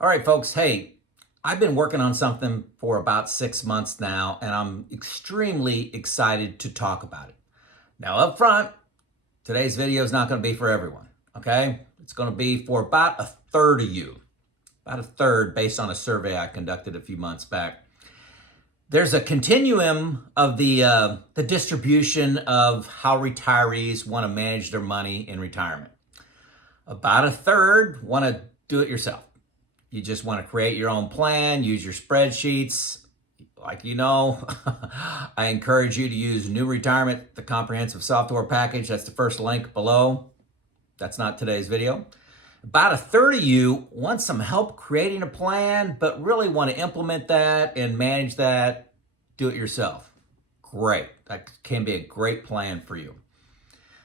All right, folks. Hey, I've been working on something for about 6 months now, and I'm extremely excited to talk about it. Now, up front, today's video is not going to be for everyone, okay? It's going to be for about a third of you, about a third based on a survey I conducted a few months back. There's a continuum of the distribution of how retirees want to manage their money in retirement. About a third want to do it yourself. You just want to create your own plan, use your spreadsheets. Like you know, I encourage you to use New Retirement, the comprehensive software package. That's the first link below. That's not today's video. About a third of you want some help creating a plan, but really want to implement that and manage that, do it yourself. Great. That can be a great plan for you.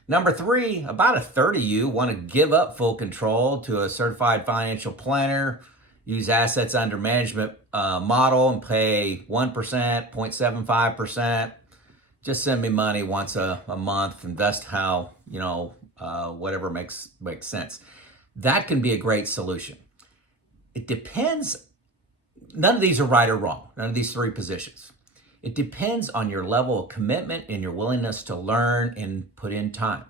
Number three, about a third of you want to give up full control to a certified financial planner, use assets under management model and pay 1%, 0.75%. Just send me money once a month, invest how, whatever makes sense. That can be a great solution. It depends. None of these are right or wrong, none of these three positions. It depends on your level of commitment and your willingness to learn and put in time.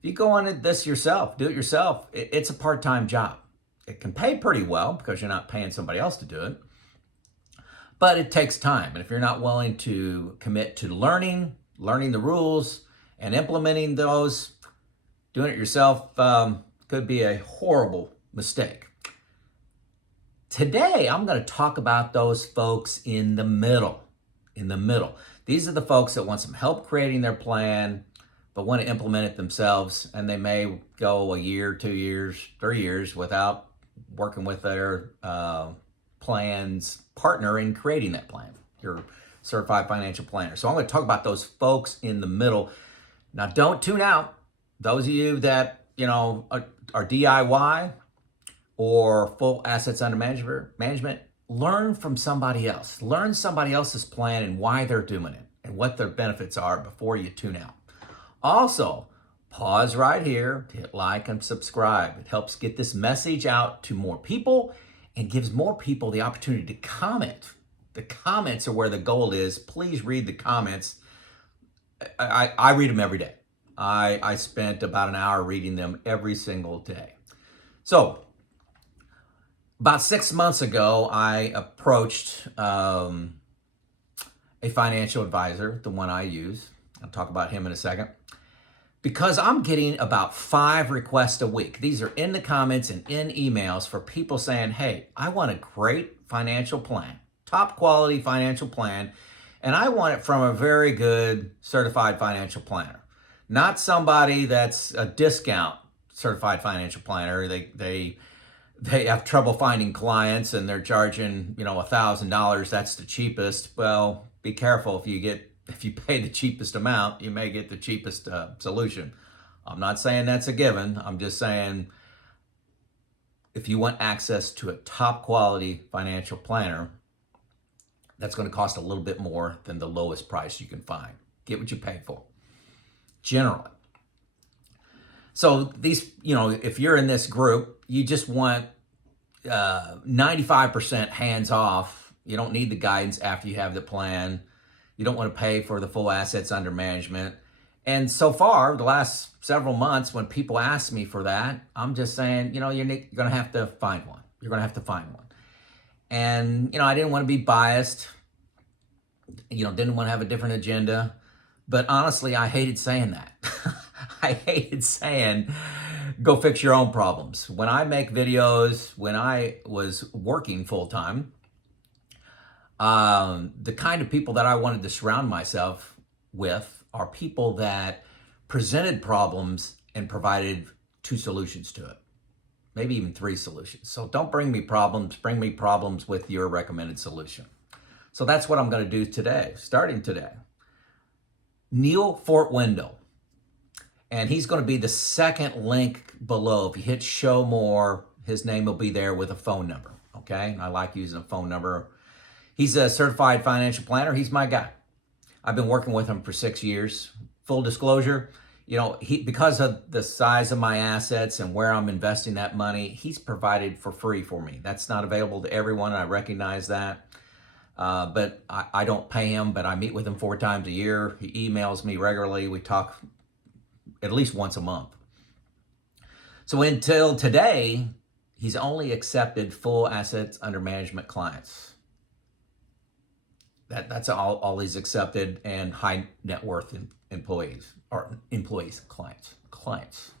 If you go on this yourself, do it yourself, it's a part-time job. It can pay pretty well because you're not paying somebody else to do it, but it takes time. And if you're not willing to commit to learning the rules and implementing those, doing it yourself could be a horrible mistake. Today, I'm going to talk about those folks in the middle. These are the folks that want some help creating their plan, but want to implement it themselves, and they may go a year, 2 years, 3 years without working with their plan's partner in creating that plan, your certified financial planner. So I'm going to talk about those folks in the middle. Now, don't tune out. Those of you that are DIY or full assets under management, learn from somebody else. Learn somebody else's plan and why they're doing it and what their benefits are before you tune out. Also, pause right here, hit like and subscribe. It helps get this message out to more people and gives more people the opportunity to comment. The comments are where the goal is. Please read the comments. I read them every day. I spent about an hour reading them every single day. So, about 6 months ago, I approached a financial advisor, the one I use. I'll talk about him in a second. Because I'm getting about 5 requests a week. These are in the comments and in emails for people saying, hey, I want a great financial plan, top quality financial plan, and I want it from a very good certified financial planner. Not somebody that's a discount certified financial planner. They have trouble finding clients and they're charging, $1,000. That's the cheapest. Well, be careful. If you pay the cheapest amount, you may get the cheapest solution. I'm not saying that's a given. I'm just saying if you want access to a top quality financial planner, that's going to cost a little bit more than the lowest price you can find. Get what you pay for, generally. So these, if you're in this group, you just want 95% hands off. You don't need the guidance after you have the plan. You don't want to pay for the full assets under management. And so far, the last several months, when people ask me for that, I'm just saying, you're going to have to find one. You're going to have to find one. And, I didn't want to be biased. Didn't want to have a different agenda. But honestly, I hated saying that. I hated saying, go fix your own problems. When I make videos, when I was working full time, the kind of people that I wanted to surround myself with are people that presented problems and provided 2 solutions to it, maybe even 3 solutions. So don't bring me problems, bring me problems with your recommended solution. So that's what I'm going to do today, starting today. Neil Fort Window, and he's going to be the second link below. If you hit show more, his name will be there with a phone number, okay? I like using a phone number. He's a certified financial planner. He's my guy. I've been working with him for 6 years. Full disclosure, because of the size of my assets and where I'm investing that money, he's provided for free for me. That's not available to everyone, and I recognize that. But I don't pay him, but I meet with him 4 times a year. He emails me regularly. We talk at least once a month. So until today, he's only accepted full assets under management clients. That's all he's accepted, and high net worth clients.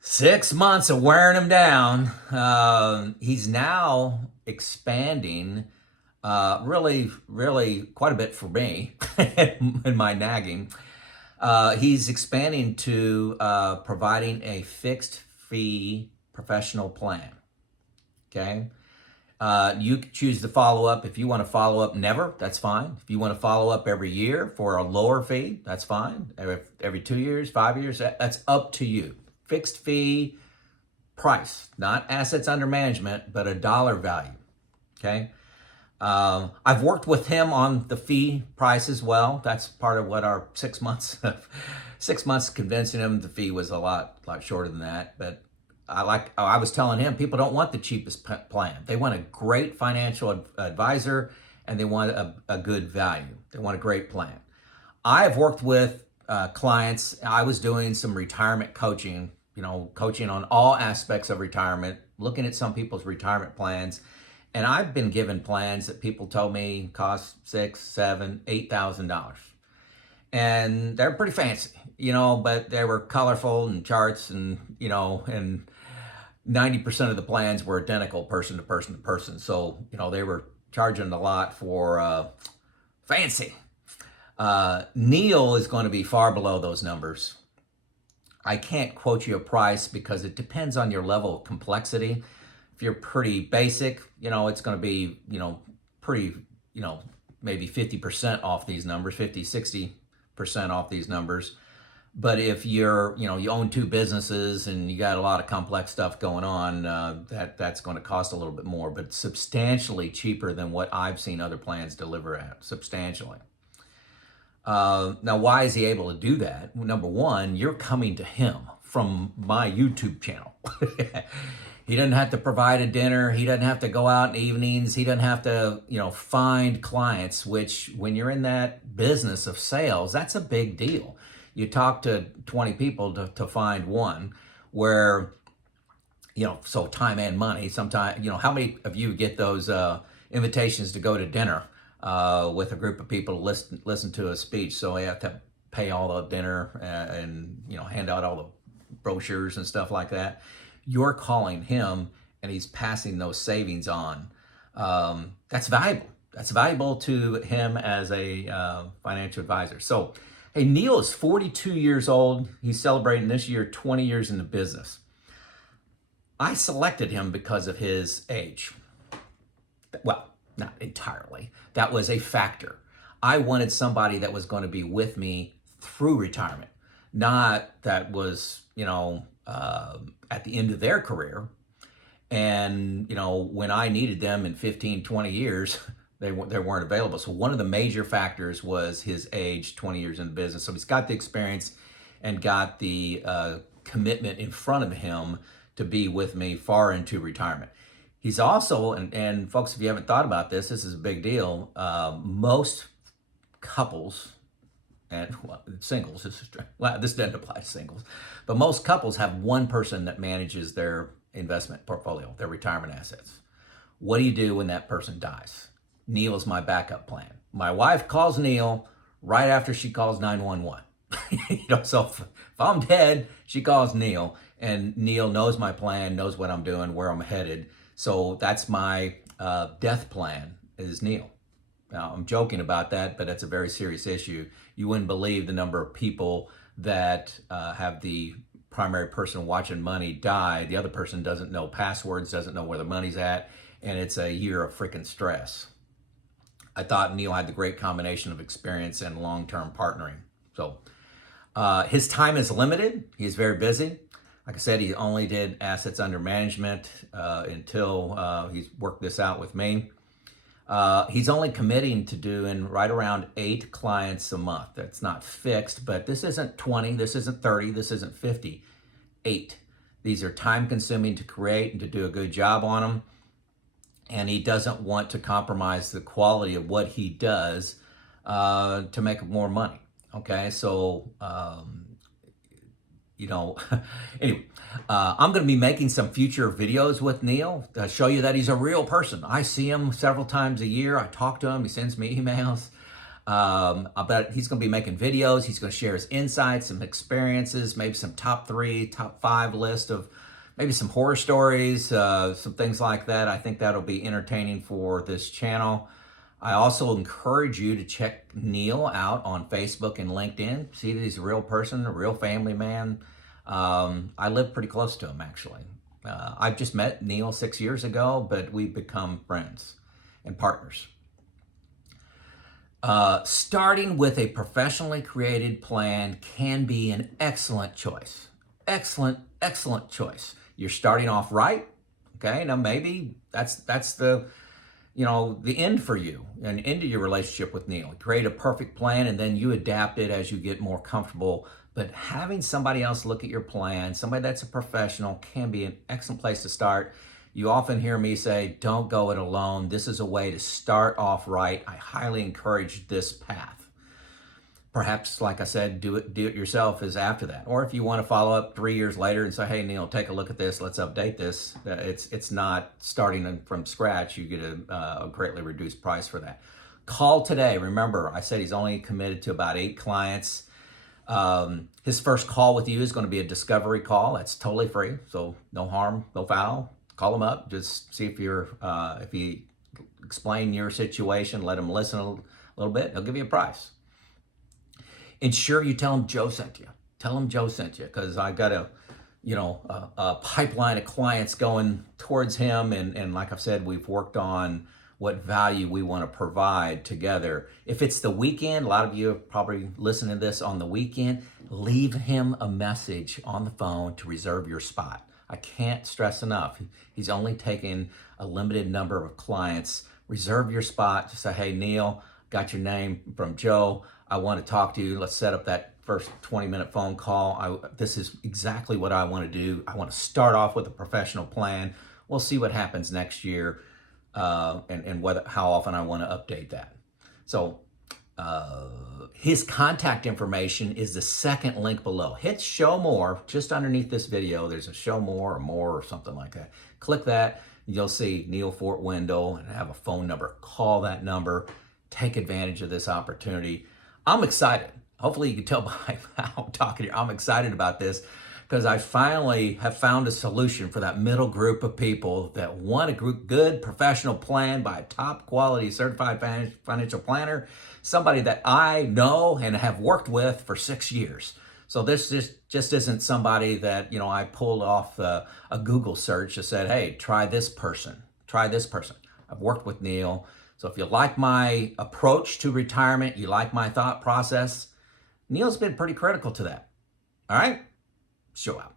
6 months of wearing him down. He's now expanding really quite a bit for me in my nagging. He's expanding to providing a fixed fee professional plan. Okay. You choose to follow up. If you want to follow up never, that's fine. If you want to follow up every year for a lower fee, that's fine. Every 2 years, 5 years, that's up to you. Fixed fee price, not assets under management, but a dollar value. Okay. I've worked with him on the fee price as well. That's part of what our 6 months, 6 months convincing him the fee was a lot shorter than that. But I was telling him, people don't want the cheapest plan. They want a great financial advisor, and they want a good value. They want a great plan. I have worked with clients. I was doing some retirement coaching, coaching on all aspects of retirement, looking at some people's retirement plans. And I've been given plans that people told me cost $6,000, $7,000, $8,000. And they're pretty fancy, but they were colorful and charts and 90% of the plans were identical person to person to person. So, they were charging a lot for fancy. Neil is going to be far below those numbers. I can't quote you a price because it depends on your level of complexity. If you're pretty basic, it's going to be, pretty, maybe 50% off these numbers, 50, 60% off these numbers. But if you're, you own 2 businesses and you got a lot of complex stuff going on, that's going to cost a little bit more, but substantially cheaper than what I've seen other plans deliver at, substantially. Now, why is he able to do that? Well, number one, you're coming to him from my YouTube channel. He doesn't have to provide a dinner. He doesn't have to go out in the evenings. He doesn't have to, find clients, which when you're in that business of sales, that's a big deal. You talk to 20 people to find one where, so time and money. Sometimes, how many of you get those invitations to go to dinner with a group of people to listen to a speech? So you have to pay all the dinner and hand out all the brochures and stuff like that. You're calling him and he's passing those savings on. That's valuable. That's valuable to him as a financial advisor. So, hey, Neil is 42 years old. He's celebrating this year 20 years in the business. I selected him because of his age. Well, not entirely. That was a factor. I wanted somebody that was going to be with me through retirement, not that was, at the end of their career. And, when I needed them in 15, 20 years, they weren't available. So one of the major factors was his age, 20 years in the business. So he's got the experience and got the commitment in front of him to be with me far into retirement. He's also, and folks, if you haven't thought about this is a big deal. Most couples, and singles, this doesn't apply to singles, but most couples have one person that manages their investment portfolio, their retirement assets. What do you do when that person dies? Neil is my backup plan. My wife calls Neil right after she calls 911. So if I'm dead, she calls Neil, and Neil knows my plan, knows what I'm doing, where I'm headed. So that's my death plan is Neil. Now, I'm joking about that, but that's a very serious issue. You wouldn't believe the number of people that have the primary person watching money die. The other person doesn't know passwords, doesn't know where the money's at, and it's a year of freaking stress. I thought Neil had the great combination of experience and long-term partnering. So his time is limited. He's very busy. Like I said, he only did assets under management until he's worked this out with me. He's only committing to doing right around 8 clients a month. That's not fixed, but this isn't 20, this isn't 30, this isn't 50, 8. These are time consuming to create and to do a good job on them. And he doesn't want to compromise the quality of what he does to make more money. Okay, so, anyway, I'm going to be making some future videos with Neil to show you that he's a real person. I see him several times a year. I talk to him. He sends me emails. But he's going to be making videos. He's going to share his insights, some experiences, maybe some top 3, top 5 list of maybe some horror stories, some things like that. I think that'll be entertaining for this channel. I also encourage you to check Neil out on Facebook and LinkedIn. See that he's a real person, a real family man. I live pretty close to him, actually. I've just met Neil 6 years ago, but we've become friends and partners. Starting with a professionally created plan can be an excellent choice. Excellent choice. You're starting off right. Okay, now maybe that's the the end for you and into your relationship with Neil. Create a perfect plan and then you adapt it as you get more comfortable. But having somebody else look at your plan, somebody that's a professional, can be an excellent place to start. You often hear me say, don't go it alone. This is a way to start off right. I highly encourage this path. Perhaps, like I said, do it yourself is after that. Or if you want to follow up 3 years later and say, hey, Neil, take a look at this. Let's update this. It's not starting from scratch. You get a greatly reduced price for that. Call today. Remember, I said he's only committed to about 8 clients. His first call with you is going to be a discovery call. That's totally free. So no harm, no foul. Call him up. Just see if he explain your situation, let him listen a little bit. He'll give you a price. Ensure you tell him Joe sent you. Tell him Joe sent you, because I got a pipeline of clients going towards him. And like I've said, we've worked on what value we want to provide together. If it's the weekend, a lot of you are probably listening to this on the weekend, leave him a message on the phone to reserve your spot. I can't stress enough. He's only taking a limited number of clients. Reserve your spot. Just say, hey, Neil, got your name from Joe. I want to talk to you. Let's set up that first 20-minute phone call. This is exactly what I want to do. I want to start off with a professional plan. We'll see what happens next year and how often I want to update that. So his contact information is the second link below. Hit show more. Just underneath this video, there's a show more or something like that. Click that. You'll see Neil Fort Wendell and have a phone number. Call that number. Take advantage of this opportunity. I'm excited. Hopefully you can tell by how I'm talking here. I'm excited about this because I finally have found a solution for that middle group of people that want a good professional plan by a top quality certified financial planner, somebody that I know and have worked with for 6 years. So this just isn't somebody that, I pulled off a Google search that said, hey, try this person. I've worked with Neil. So if you like my approach to retirement, you like my thought process, Neil's been pretty critical to that. All right? Show out.